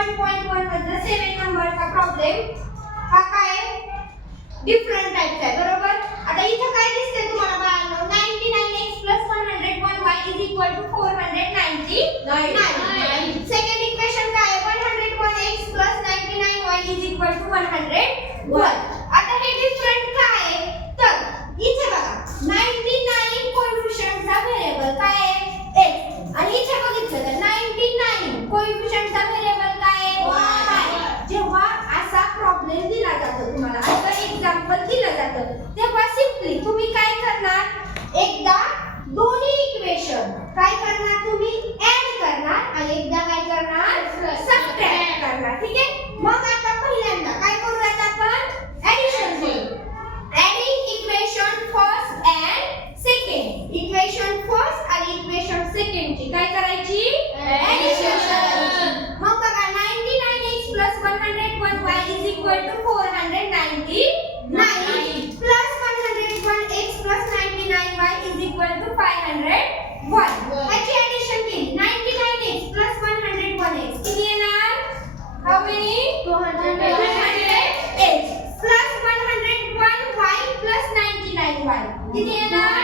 1.1 मधला 7 नंबरचा प्रॉब्लेम हा काय डिफरंट टाइपचा आहे बरोबर. आता इथं काय दिसतंय तुम्हाला बाळांनो 99x 101y 499. सेकंड इक्वेशन काय आहे 101x 99y 101. आता हे डिफरंट काय आहे तर इथे बघा 99 कोएफिशियंटचा व्हेरिएबल काय आहे x आणि इथे बघितलं तर 99 कोएफिशियंटचा व्हेरिएबल काय आहे y. जेव्हा असा प्रॉब्लेम दिला जातो तुम्हाला असं एक्झाम्पल दिलं जातं तेव्हा सिम्पली तुम्ही काय करणार एकदा दोन्ही इक्वेशन काय करणार तुम्ही ऍड करणार आणि एकदा काय करणार सबट्रॅक्ट करणार. ठीक आहे. मग आता पहिल्यांदा काय करूयात आपण ऍडिशन करू. Adding equation first and second. Equation first आणि इक्वेशन सेकंड ची काय करायची ऍडिशन करायची. मग बघा 99x 101y 499 plus 101x 99y 501. ह्याची ऍडिशन केली 99x 101x किती येणार how many 200x plus 101y plus 99y किती येणार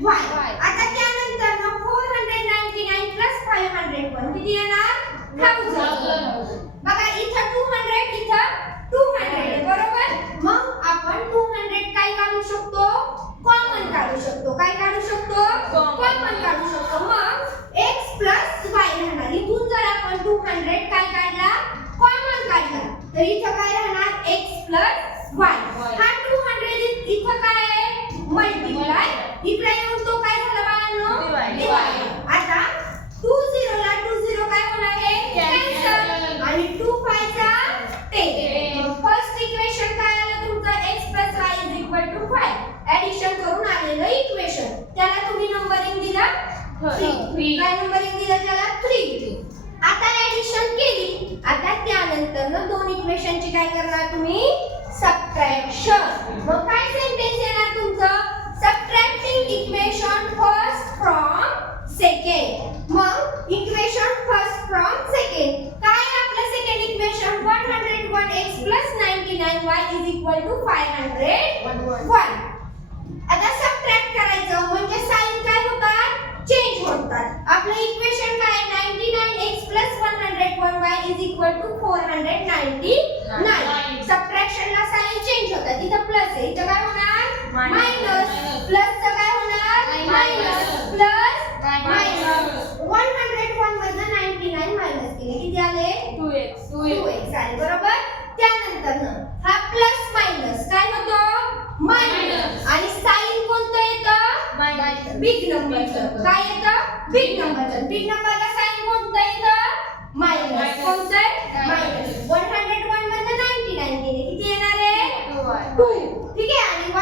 200y. आता त्यानंतर मग 499 plus 501 किती येणार 1000. बघा इथं 200 इथं 200 बरोबर. मग आपण 200 काय काढू शकतो कॉमन काढू शकतो. काय काढू शकतो कॉमन काढू शकतो. मग x plus y राहणार. इथून जर आपण 200 काय काढला कॉमन काढला तर इथं काय राहणार x plus y. हा 200 इथं काय आहे मल्टिप्लाय इकडे येऊन तो काय झाला बाळांनो डिवाइड. आता 20 ला 20 काय होणार आहे कॅन्सल आणि 25 चा 10. फर्स्ट इक्वेशन काय आलं तुमचं x plus y 5. ऍडिशन करून आलेलं इक्वेशन त्याला तुम्ही नंबरिंग दिला 3. काय नंबरिंग दिलं त्याला 3. आता ऍडिशन केली. आता त्यानंतर दोन इक्वेशनची काय करणार तुम्ही सबट्रॅक्शन. मग काय सेंटेन्स येणार तुमचं subtracting equation first from second. मग इक्वेशन फर्स्ट फ्रॉम सेकंड काय आपलं सेकंड इक्वेशन 101x 99y 501. आता सबट्रॅक्ट करायचं म्हणजे साइन काय होतात चेंज होतात. आपलं इक्वेशन काय 99x 101y 499. सबट्रॅक्शनला साइन चेंज होतात. इथं प्लस आहे इथं काय होणार मायनस. प्लसचं काय होणार मायनस प्लस मायनस. 101 मधनं 99 मायनस केले किती आले 2x आले बरोबर. त्यानंतर हा प्लस मायनस काय होतो मायनस आणि साइन कोणतं येतं बिग नंबरचं. काय येतं बिग नंबरचं. बिग नंबरला साइन कोणतं येतं मायनस. कोणतं मायनस. 101 मधनं 99 केले किती येणार आहे 2. ठीक आहे. आणि y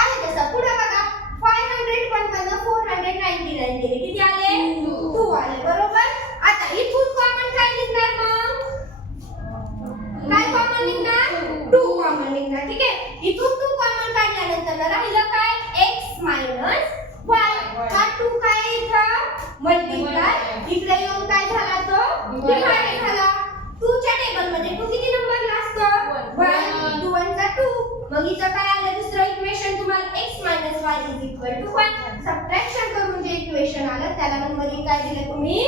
आहे तसा पुढे बघा 501 मधनं 499 केले किती आले 2 आले बरोबर. आता इथून कॉमन काय निघणार मग काय कॉमन निघणार 2 कॉमन निघणार. ठीक आहे. इथून 2 कॉमन काढल्यानंतर राहिलं काय x मायनस y. हा 2 काय इथं मल्टिप्लाय इकडे येऊन काय झाला तो डिवाइड झाला. 2 च्या टेबल मध्ये 2 किती नंबरला असतो 1. 2 1 चा 2. मग इथं काय आलं दुसरं इक्वेशन तुम्हाला x y 1. सबट्रॅक्शन करून जे इक्वेशन आलं त्याला नंबरिंग काय दिलं तुम्ही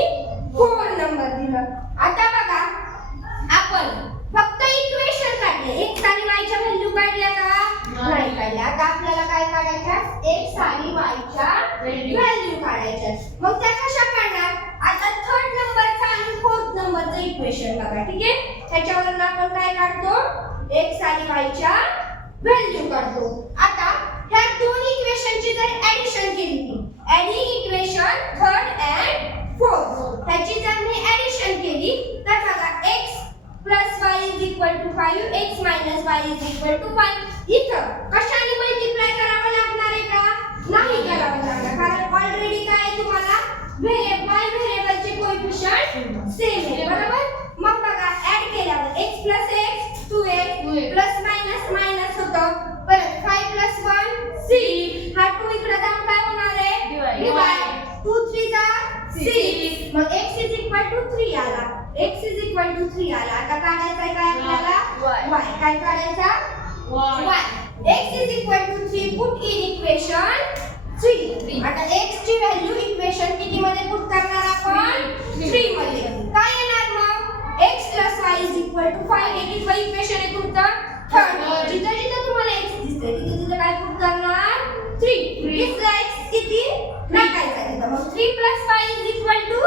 4 नंबर दिलं. आता बघा आपण फक्त इक्वेशन काढले x आणि y च्या व्हॅल्यू काढल्या का नाही काढल्या. आता आपल्याला काय काढायच्या x आणि y च्या व्हॅल्यू काढायच्या. मग त्या कशा काढणार आता थर्ड नंबरचा आणि फोर्थ नंबरचं इक्वेशन बघा. ठीक आहे. त्याच्यावरून आपण काय काढतो x आणि y च्या व्हॅल्यू काढतो. आता ह्या दोन इक्वेशनची जर ऍडिशन केली adding equation third and fourth ह्याची जर मी ऍडिशन केली तर बघा x plus y is equal to 5 x minus y is equal to 1. इथं कशाने मल्टिप्लाय करावं लागणार आहे का नाही करावं लागणार कारण ऑलरेडी काय तुम्हाला व्हेरिएबलचे कोएफिशियंट सेम आहे बरोबर. मग बघा ऍड केल्यावर x plus x 2x plus minus minus होतं परत 5 plus 1 6. हा 2 इकडे जाऊन काय होणार आहे डिवाइड. 2 3 6 मग x इज इक्वल टू 3 आला. x इज इक्वल टू 3 आला. आता काढायचा आहे काय आपल्याला y. काय काढायचा y. x is equal to 3 put in equation 3. आता x ची व्हॅल्यू इक्वेशन किती मध्ये पुट करणार आपण 3 मध्ये. काय येणार मग x y is equal to 5. हे किती इक्वेशन आहे तुमचं थर्ड. जिथे जिथे तुम्हाला x दिसते तिथे तिथे काय पुट करणार 3. दिसला x किती टाकायचा तिथं. मग 3 + 5 इज इक्वल टू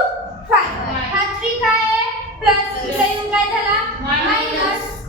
5. हा 3 काय आहे प्लस इथे येऊन काय झाला मायनस